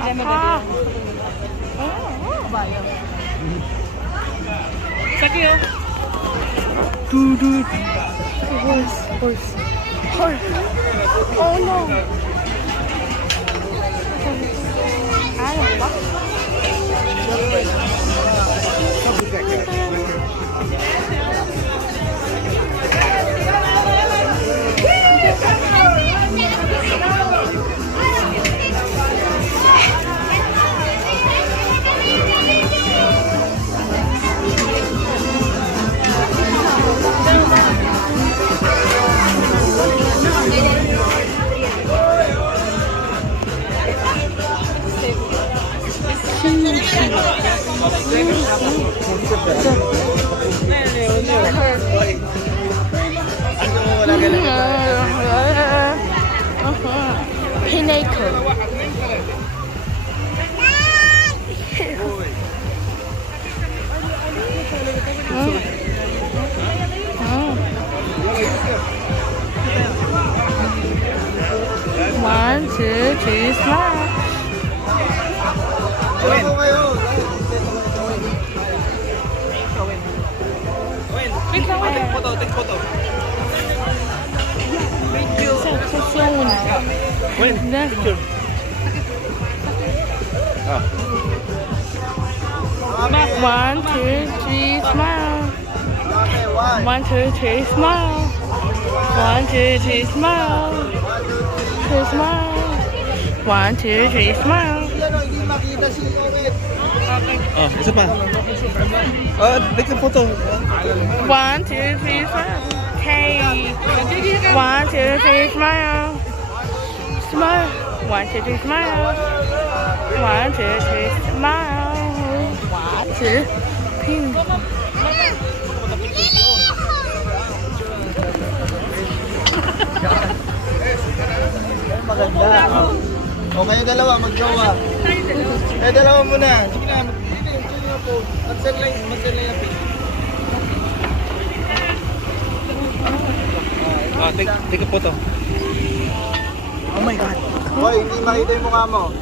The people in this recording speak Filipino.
아파. 갈게요. 두두. horse. Oh no. Ayaw ba? Pinnacle. One, two, three, smile. Take photo. When? 네. Picture. One, two, three, smile. One, two, three, smile. One, two, three, smile. Two, smile. One, two, three, smile. Isa pa. Take a photo. One, two, three, smile. Hey. One, two, three, smile. Smile. One, two, three, smile. One, two, three, smile. One, two, pin. Maganda. O kayo dalawa, mag-jowa. Kayo dalawa muna. Sige na, mag-send lang yung Take a photo. Oh my God. Hoy, hindi makita yung mukha mo.